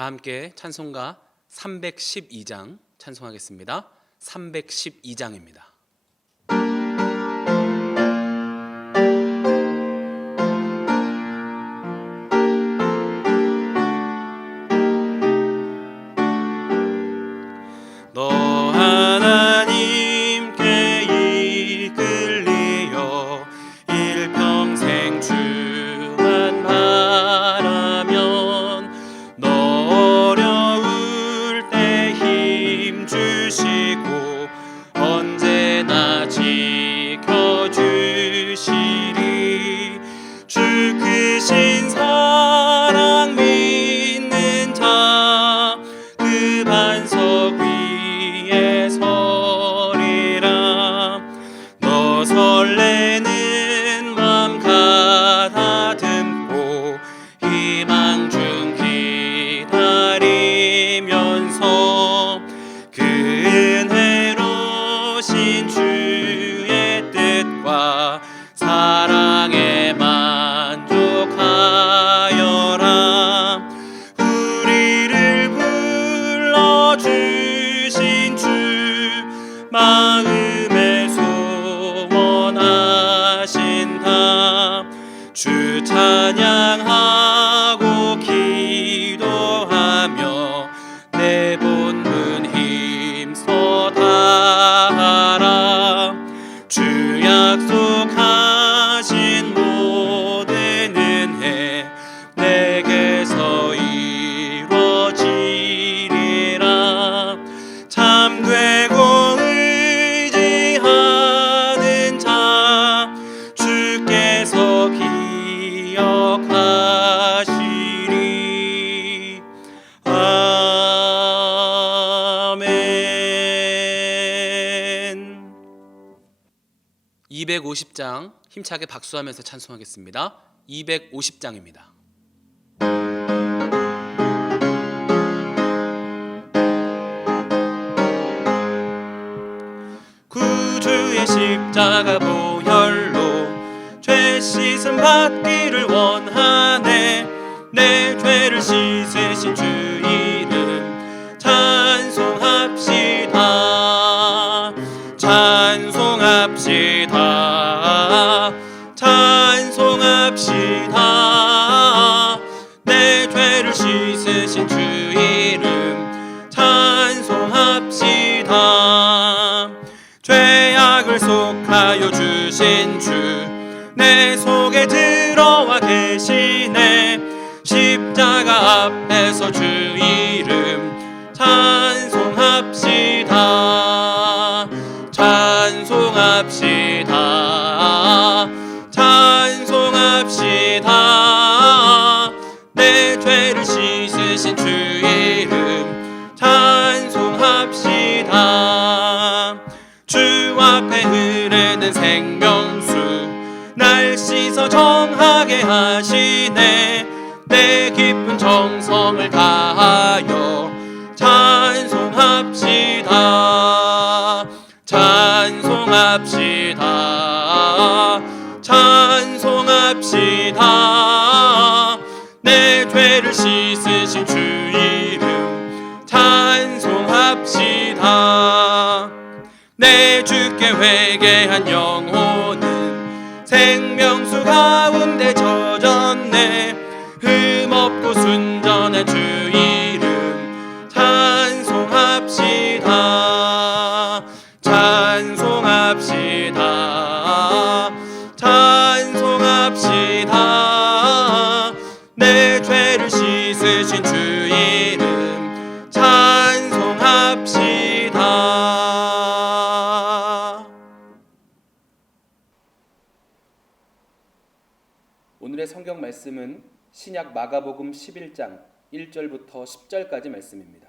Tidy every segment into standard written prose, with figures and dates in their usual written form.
다 함께 찬송가 312장 찬송하겠습니다. 312장입니다. 너 하나님께 이끌리어 일평생 주만 바라면 너 어려울 때 힘 주시고 언제나 지켜주시리. 주 크신 사랑 믿는 자 그 반석 위에 서리라. 너 설레는 맘 가다듬고 희망 중 기다리면서 그 은혜로신 주의 뜻과 사랑에 만족하여라. 우리를 불러주신 주 마음에 소원하신다. 주 찬양하고 기도하며 내 본분 힘써 다하라. 주 약속하신 모든 은혜 내게서 이루어지리라. 참되고 의지하는 자 주께서 기억하시리. 아멘. 250장 힘차게 박수하면서 찬송하겠습니다. 250장입니다. 구주의 십자가 보혈로 죄 씻음 받기를 원하네. 내 죄를 씻으신 주 이름 찬송합시다. 찬송합시다. 찬송합시다. 내 죄를 씻으신 주 이름 찬송합시다. 죄악을 속하여 주신 주 내 속에 들어와 계시네. 십자가 앞에서 주 이름 찬송합시다. 찬송합시다. 찬송합시다. 내 죄를 씻으신 주 이름 찬송합시다. 주 앞에 흐르는 생명수 날 씻어 정하게 하시네. 내 깊은 정성을 다하여 찬송합시다. 찬송합시다. 찬송합시다. 내 죄를 씻으신 주 이름 찬송합시다. 내 주께 회개한 영혼은 생명수 가운데 젖었네. 흠없고 순전한 주 이름 찬송합시다. 찬송합시다. 찬송합시다. 내 죄를 씻으신 주 이름 찬송합시다. 오늘의 성경 말씀은 신약 마가복음 11장 1절부터 10절까지 말씀입니다.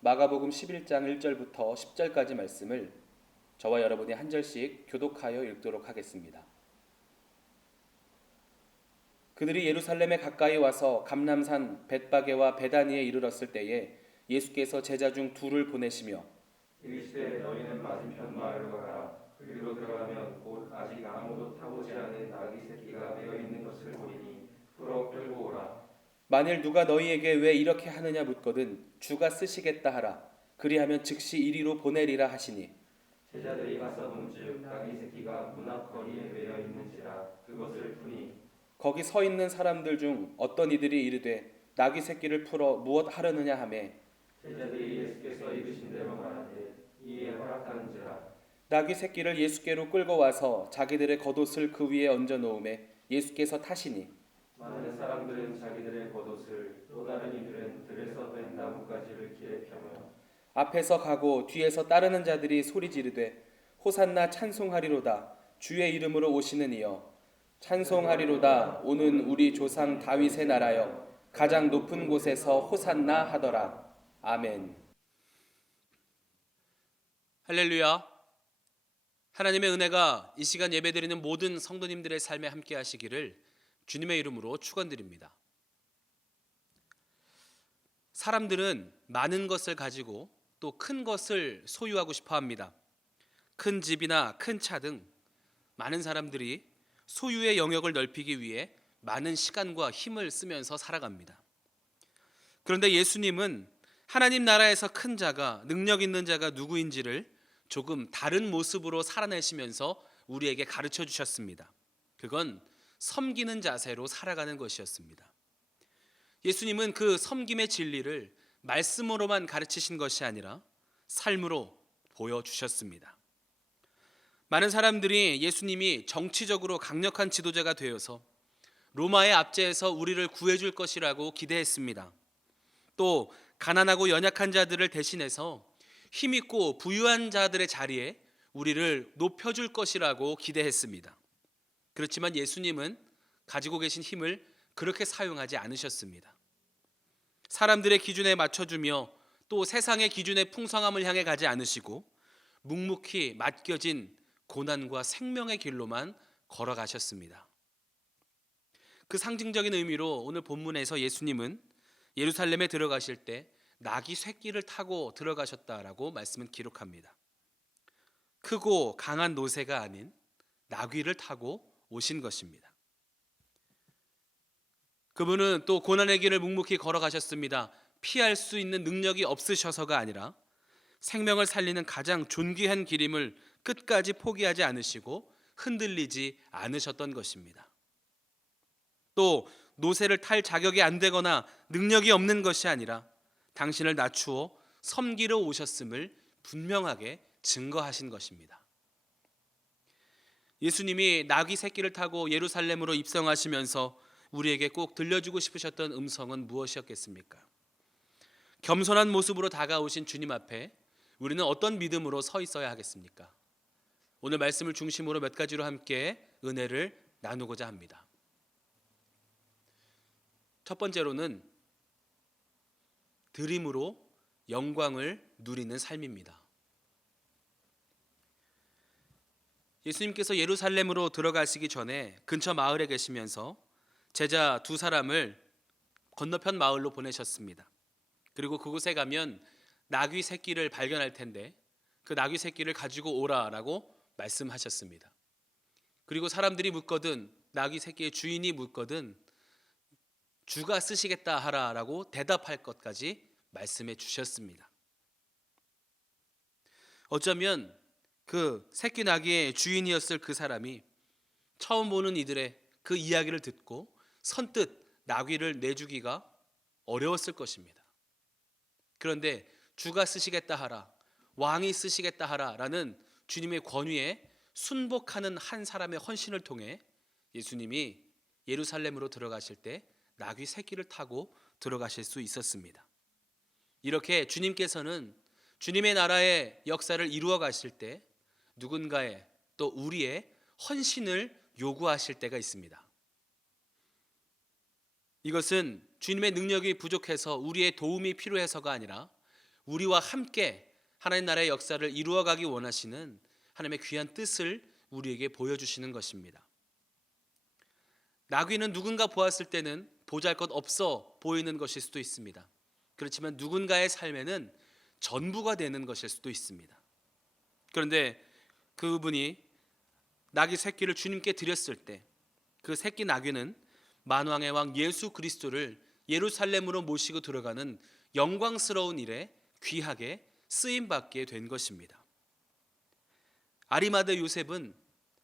마가복음 11장 1절부터 10절까지 말씀을 저와 여러분이 한 절씩 교독하여 읽도록 하겠습니다. 그들이 예루살렘에 가까이 와서 감람산 벳바게와 베다니에 이르렀을 때에 예수께서 제자 중 둘을 보내시며 이르시되 너희는 맞은편 마을로 가라. 그리로 들어가면 곧 아직 아무도 타보지 않은 나귀 새끼가 매어 있는 것을 보리니 풀어 끌고 오라. 만일 누가 너희에게 왜 이렇게 하느냐 묻거든 주가 쓰시겠다 하라. 그리하면 즉시 이리로 보내리라 하시니 제자들이 가서 본즉 나귀 새끼가 문 앞 거리에 매여 있는지라 그것을 푸니 거기 서 있는 사람들 중 어떤 이들이 이르되 나귀 새끼를 풀어 무엇 하려느냐 하매 제자들이 예수께서 이르신 대로 말하되 이에 허락하는지라. 나귀 새끼를 예수께로 끌고 와서 자기들의 겉옷을 그 위에 얹어 놓음에 예수께서 타시니 많은 사람들은 자기들의 겉옷을 또 다른 이들은 들에서 뺀 나뭇가지를 길에 펴며 앞에서 가고 뒤에서 따르는 자들이 소리 지르되 호산나 찬송하리로다 주의 이름으로 오시는 이여 찬송하리로다 오는 우리 조상 다윗의 나라여 가장 높은 곳에서 호산나 하더라. 아멘. 할렐루야. 하나님의 은혜가 이 시간 예배드리는 모든 성도님들의 삶에 함께 하시기를 주님의 이름으로 축원드립니다. 사람들은 많은 것을 가지고 또 큰 것을 소유하고 싶어 합니다. 큰 집이나 큰 차 등 많은 사람들이 소유의 영역을 넓히기 위해 많은 시간과 힘을 쓰면서 살아갑니다. 그런데 예수님은 하나님 나라에서 큰 자가, 능력 있는 자가 누구인지를 조금 다른 모습으로 살아내시면서 우리에게 가르쳐 주셨습니다. 그건 섬기는 자세로 살아가는 것이었습니다. 예수님은 그 섬김의 진리를 말씀으로만 가르치신 것이 아니라 삶으로 보여주셨습니다. 많은 사람들이 예수님이 정치적으로 강력한 지도자가 되어서 로마의 압제에서 우리를 구해줄 것이라고 기대했습니다. 또 가난하고 연약한 자들을 대신해서 힘있고 부유한 자들의 자리에 우리를 높여줄 것이라고 기대했습니다. 그렇지만 예수님은 가지고 계신 힘을 그렇게 사용하지 않으셨습니다. 사람들의 기준에 맞춰주며 또 세상의 기준의 풍성함을 향해 가지 않으시고 묵묵히 맡겨진 고난과 생명의 길로만 걸어가셨습니다. 그 상징적인 의미로 오늘 본문에서 예수님은 예루살렘에 들어가실 때 나귀 쇠끼를 타고 들어가셨다라고 말씀은 기록합니다. 크고 강한 노새가 아닌 나귀를 타고 오신 것입니다. 그분은 또 고난의 길을 묵묵히 걸어가셨습니다. 피할 수 있는 능력이 없으셔서가 아니라 생명을 살리는 가장 존귀한 길임을 끝까지 포기하지 않으시고 흔들리지 않으셨던 것입니다. 또 노새를 탈 자격이 안 되거나 능력이 없는 것이 아니라 당신을 낮추어 섬기러 오셨음을 분명하게 증거하신 것입니다. 예수님이 나귀 새끼를 타고 예루살렘으로 입성하시면서 우리에게 꼭 들려주고 싶으셨던 음성은 무엇이었겠습니까? 겸손한 모습으로 다가오신 주님 앞에 우리는 어떤 믿음으로 서 있어야 하겠습니까? 오늘 말씀을 중심으로 몇 가지로 함께 은혜를 나누고자 합니다. 첫 번째로는 드림으로 영광을 누리는 삶입니다. 예수님께서 예루살렘으로 들어가시기 전에 근처 마을에 계시면서 제자 두 사람을 건너편 마을로 보내셨습니다. 그리고 그곳에 가면 나귀 새끼를 발견할 텐데 그 나귀 새끼를 가지고 오라라고 말씀하셨습니다. 그리고 사람들이 묻거든, 나귀 새끼의 주인이 묻거든 주가 쓰시겠다 하라라고 대답할 것까지 말씀해 주셨습니다. 어쩌면 그 새끼 나귀의 주인이었을 그 사람이 처음 보는 이들의 그 이야기를 듣고 선뜻 나귀를 내주기가 어려웠을 것입니다. 그런데 주가 쓰시겠다 하라, 왕이 쓰시겠다 하라라는 주님의 권위에 순복하는 한 사람의 헌신을 통해 예수님이 예루살렘으로 들어가실 때 나귀 새끼를 타고 들어가실 수 있었습니다. 이렇게 주님께서는 주님의 나라의 역사를 이루어 가실 때 누군가의 또 우리의 헌신을 요구하실 때가 있습니다. 이것은 주님의 능력이 부족해서 우리의 도움이 필요해서가 아니라 우리와 함께 하나님 나라의 역사를 이루어가기 원하시는 하나님의 귀한 뜻을 우리에게 보여주시는 것입니다. 나귀는 누군가 보았을 때는 보잘것없어 보이는 것일 수도 있습니다. 그렇지만 누군가의 삶에는 전부가 되는 것일 수도 있습니다. 그런데 그분이 나귀 새끼를 주님께 드렸을 때 그 새끼 나귀는 만왕의 왕 예수 그리스도를 예루살렘으로 모시고 들어가는 영광스러운 일에 귀하게 쓰임받게 된 것입니다. 아리마대 요셉은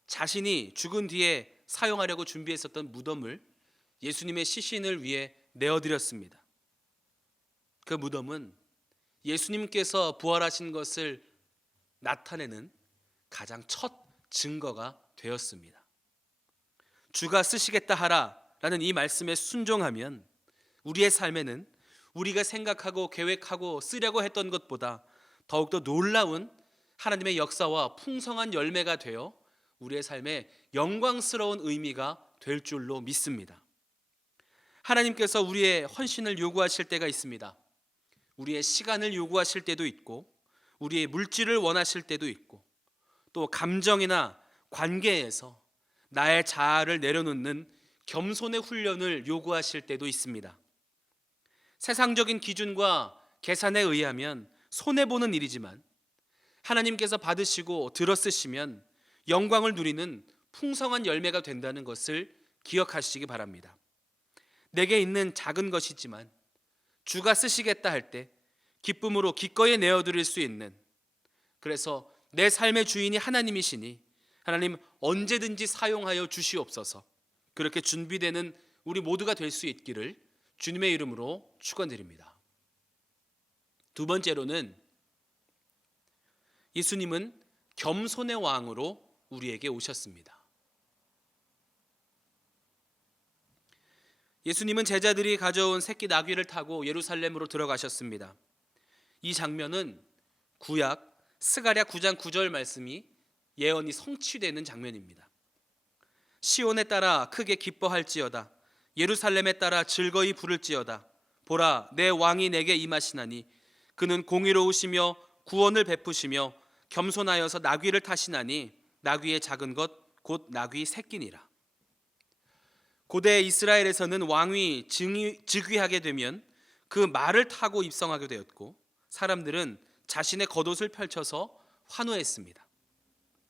자신이 죽은 뒤에 사용하려고 준비했었던 무덤을 예수님의 시신을 위해 내어드렸습니다. 그 무덤은 예수님께서 부활하신 것을 나타내는 가장 첫 증거가 되었습니다. 주가 쓰시겠다 하라라는 이 말씀에 순종하면 우리의 삶에는 우리가 생각하고 계획하고 쓰려고 했던 것보다 더욱더 놀라운 하나님의 역사와 풍성한 열매가 되어 우리의 삶에 영광스러운 의미가 될 줄로 믿습니다. 하나님께서 우리의 헌신을 요구하실 때가 있습니다. 우리의 시간을 요구하실 때도 있고, 우리의 물질을 원하실 때도 있고, 또 감정이나 관계에서 나의 자아를 내려놓는 겸손의 훈련을 요구하실 때도 있습니다. 세상적인 기준과 계산에 의하면 손해보는 일이지만 하나님께서 받으시고 들어쓰시면 영광을 누리는 풍성한 열매가 된다는 것을 기억하시기 바랍니다. 내게 있는 작은 것이지만 주가 쓰시겠다 할 때 기쁨으로 기꺼이 내어드릴 수 있는, 그래서 내 삶의 주인이 하나님이시니 하나님 언제든지 사용하여 주시옵소서, 그렇게 준비되는 우리 모두가 될 수 있기를 주님의 이름으로 축원드립니다. 두 번째로는 예수님은 겸손의 왕으로 우리에게 오셨습니다. 예수님은 제자들이 가져온 새끼 나귀를 타고 예루살렘으로 들어가셨습니다. 이 장면은 구약 스가랴 9장 9절 말씀이 예언이 성취되는 장면입니다. 시온에 따라 크게 기뻐할지어다, 예루살렘에 따라 즐거이 부를지어다. 보라, 내 왕이 내게 임하시나니 그는 공의로우시며 구원을 베푸시며 겸손하여서 나귀를 타시나니 나귀의 작은 것 곧 나귀 새끼니라. 고대 이스라엘에서는 왕이 즉위하게 되면 그 말을 타고 입성하게 되었고, 사람들은 자신의 겉옷을 펼쳐서 환호했습니다.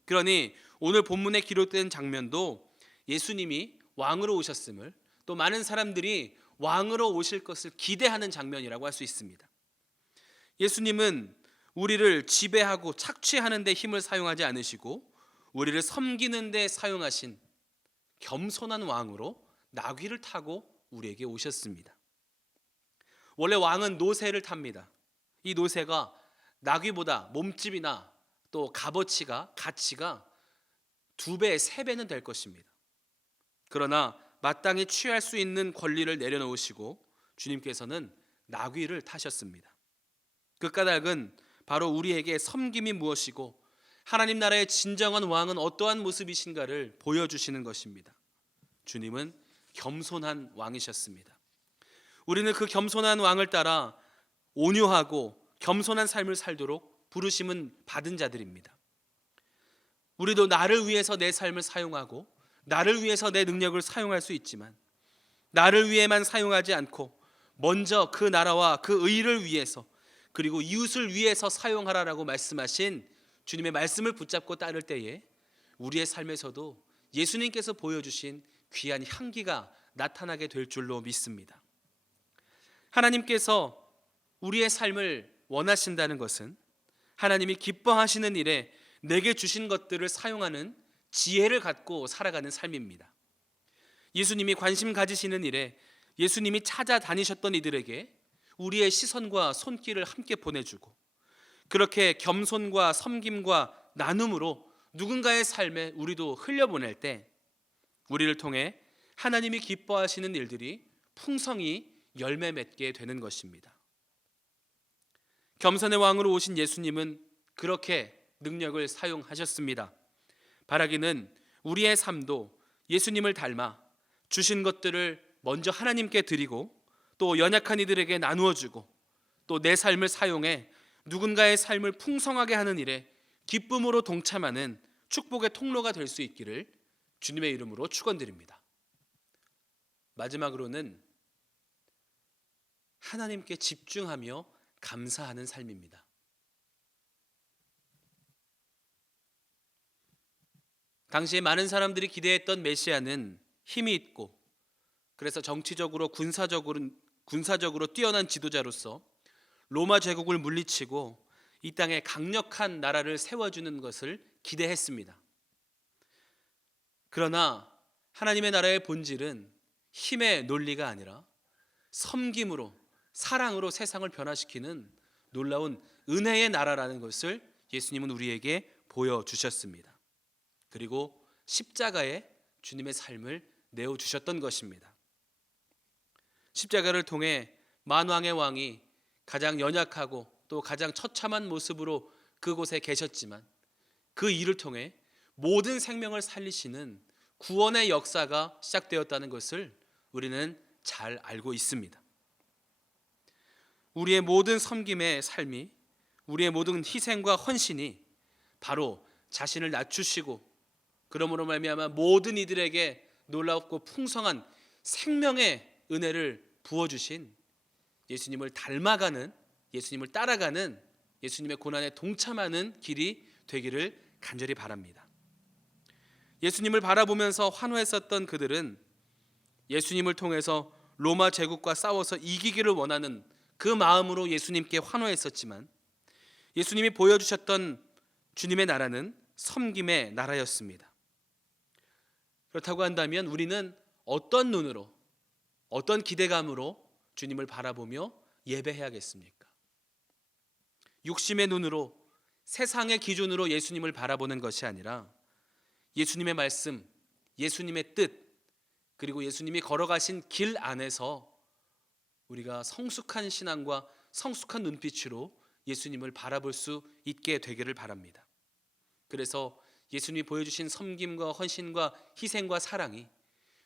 그러니 오늘 본문에 기록된 장면도 예수님이 왕으로 오셨음을, 또 많은 사람들이 왕으로 오실 것을 기대하는 장면이라고 할 수 있습니다. 예수님은 우리를 지배하고 착취하는 데 힘을 사용하지 않으시고 우리를 섬기는 데 사용하신 겸손한 왕으로 나귀를 타고 우리에게 오셨습니다. 원래 왕은 노새를 탑니다. 이 노새가 나귀보다 몸집이나 또 값어치가, 가치가 2배, 3배는 될 것입니다. 그러나 마땅히 취할 수 있는 권리를 내려놓으시고 주님께서는 나귀를 타셨습니다. 그 까닭은 바로 우리에게 섬김이 무엇이고 하나님 나라의 진정한 왕은 어떠한 모습이신가를 보여주시는 것입니다. 주님은 겸손한 왕이셨습니다. 우리는 그 겸손한 왕을 따라 온유하고 겸손한 삶을 살도록 부르심은 받은 자들입니다. 우리도 나를 위해서 내 삶을 사용하고 나를 위해서 내 능력을 사용할 수 있지만 나를 위해만 사용하지 않고 먼저 그 나라와 그 의를 위해서, 그리고 이웃을 위해서 사용하라라고 말씀하신 주님의 말씀을 붙잡고 따를 때에 우리의 삶에서도 예수님께서 보여주신 귀한 향기가 나타나게 될 줄로 믿습니다. 하나님께서 우리의 삶을 원하신다는 것은 하나님이 기뻐하시는 일에 내게 주신 것들을 사용하는 지혜를 갖고 살아가는 삶입니다. 예수님이 관심 가지시는 일에 예수님이 찾아다니셨던 이들에게 우리의 시선과 손길을 함께 보내주고, 그렇게 겸손과 섬김과 나눔으로 누군가의 삶에 우리도 흘려보낼 때 우리를 통해 하나님이 기뻐하시는 일들이 풍성히 열매 맺게 되는 것입니다. 겸손의 왕으로 오신 예수님은 그렇게 능력을 사용하셨습니다. 바라기는 우리의 삶도 예수님을 닮아 주신 것들을 먼저 하나님께 드리고 또 연약한 이들에게 나누어 주고 또 내 삶을 사용해 누군가의 삶을 풍성하게 하는 일에 기쁨으로 동참하는 축복의 통로가 될 수 있기를 주님의 이름으로 축원드립니다. 마지막으로는 하나님께 집중하며 감사하는 삶입니다. 당시에 많은 사람들이 기대했던 메시아는 힘이 있고, 그래서 정치적으로 군사적으로 뛰어난 지도자로서 로마 제국을 물리치고 이 땅에 강력한 나라를 세워주는 것을 기대했습니다. 그러나 하나님의 나라의 본질은 힘의 논리가 아니라 섬김으로, 사랑으로 세상을 변화시키는 놀라운 은혜의 나라라는 것을 예수님은 우리에게 보여주셨습니다. 그리고 십자가에 주님의 삶을 내어주셨던 것입니다. 십자가를 통해 만왕의 왕이 가장 연약하고 또 가장 처참한 모습으로 그곳에 계셨지만 그 일을 통해 모든 생명을 살리시는 구원의 역사가 시작되었다는 것을 우리는 잘 알고 있습니다. 우리의 모든 섬김의 삶이, 우리의 모든 희생과 헌신이 바로 자신을 낮추시고 그러므로 말미암아 모든 이들에게 놀랍고 풍성한 생명의 은혜를 부어주신 예수님을 닮아가는, 예수님을 따라가는, 예수님의 고난에 동참하는 길이 되기를 간절히 바랍니다. 예수님을 바라보면서 환호했었던 그들은 예수님을 통해서 로마 제국과 싸워서 이기기를 원하는 그 마음으로 예수님께 환호했었지만 예수님이 보여주셨던 주님의 나라는 섬김의 나라였습니다. 그렇다고 한다면 우리는 어떤 눈으로, 어떤 기대감으로 주님을 바라보며 예배해야겠습니까? 육심의 눈으로, 세상의 기준으로 예수님을 바라보는 것이 아니라 예수님의 말씀, 예수님의 뜻, 그리고 예수님이 걸어가신 길 안에서 우리가 성숙한 신앙과 성숙한 눈빛으로 예수님을 바라볼 수 있게 되기를 바랍니다. 그래서 예수님이 보여주신 섬김과 헌신과 희생과 사랑이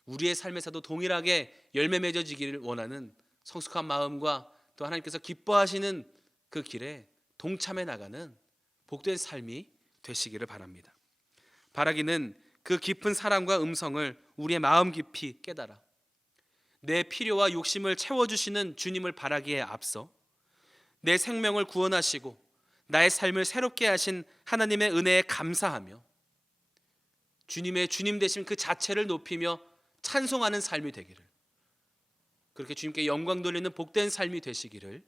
우리의 삶에서도 동일하게 열매 맺어지기를 원하는 성숙한 마음과 또 하나님께서 기뻐하시는 그 길에 동참해 나가는 복된 삶이 되시기를 바랍니다. 바라기는 그 깊은 사랑과 음성을 우리의 마음 깊이 깨달아 내 필요와 욕심을 채워주시는 주님을 바라기에 앞서 내 생명을 구원하시고 나의 삶을 새롭게 하신 하나님의 은혜에 감사하며 주님의 주님 되심 그 자체를 높이며 찬송하는 삶이 되기를, 그렇게 주님께 영광 돌리는 복된 삶이 되시기를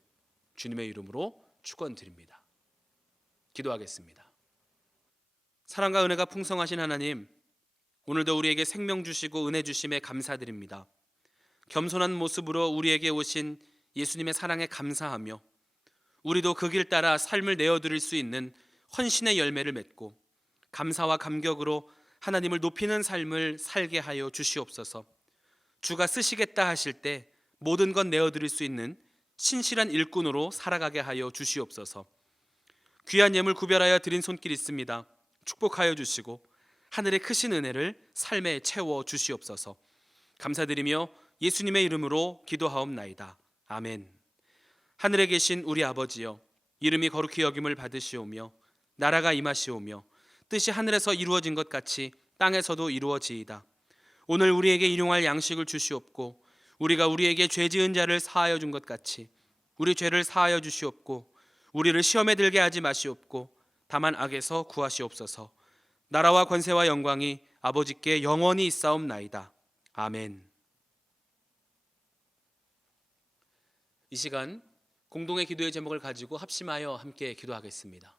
주님의 이름으로 축원드립니다. 기도하겠습니다. 사랑과 은혜가 풍성하신 하나님, 오늘도 우리에게 생명 주시고 은혜 주심에 감사드립니다. 겸손한 모습으로 우리에게 오신 예수님의 사랑에 감사하며 우리도 그 길 따라 삶을 내어드릴 수 있는 헌신의 열매를 맺고 감사와 감격으로 하나님을 높이는 삶을 살게 하여 주시옵소서. 주가 쓰시겠다 하실 때 모든 것 내어드릴 수 있는 신실한 일꾼으로 살아가게 하여 주시옵소서. 귀한 예물 구별하여 드린 손길 있습니다. 축복하여 주시고 하늘의 크신 은혜를 삶에 채워 주시옵소서. 감사드리며 예수님의 이름으로 기도하옵나이다. 아멘. 하늘에 계신 우리 아버지여, 이름이 거룩히 여김을 받으시오며 나라가 임하시오며 뜻이 하늘에서 이루어진 것 같이 땅에서도 이루어지이다. 오늘 우리에게 일용할 양식을 주시옵고 우리가 우리에게 죄 지은 자를 사하여 준 것 같이 우리 죄를 사하여 주시옵고 우리를 시험에 들게 하지 마시옵고 다만 악에서 구하시옵소서. 나라와 권세와 영광이 아버지께 영원히 있사옵나이다. 아멘. 이 시간 공동의 기도의 제목을 가지고 합심하여 함께 기도하겠습니다.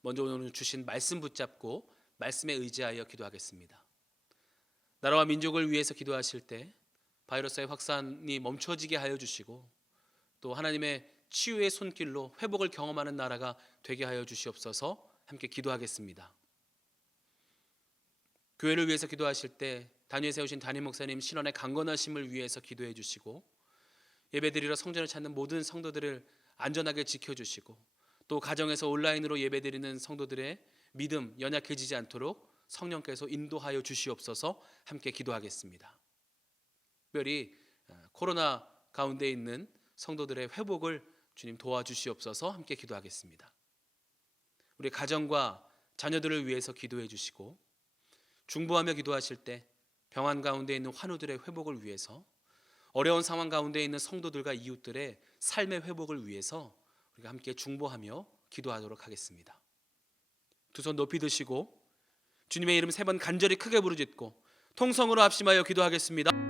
먼저 오늘 주신 말씀 붙잡고 말씀에 의지하여 기도하겠습니다. 나라와 민족을 위해서 기도하실 때 바이러스의 확산이 멈춰지게 하여 주시고 또 하나님의 치유의 손길로 회복을 경험하는 나라가 되게 하여 주시옵소서. 함께 기도하겠습니다. 교회를 위해서 기도하실 때 단위에 세우신 담임 목사님 신원의 강건하심을 위해서 기도해 주시고 예배드리러 성전을 찾는 모든 성도들을 안전하게 지켜주시고 또 가정에서 온라인으로 예배드리는 성도들의 믿음 연약해지지 않도록 성령께서 인도하여 주시옵소서. 함께 기도하겠습니다. 특별히 코로나 가운데 있는 성도들의 회복을 주님 도와주시옵소서. 함께 기도하겠습니다. 우리 가정과 자녀들을 위해서 기도해 주시고 중보하며 기도하실 때 병환 가운데 있는 환우들의 회복을 위해서 어려운 상황 가운데 있는 성도들과 이웃들의 삶의 회복을 위해서 우리가 함께 중보하며 기도하도록 하겠습니다. 두 손 높이 드시고 주님의 이름 3번 간절히 크게 부르짖고 통성으로 합심하여 기도하겠습니다.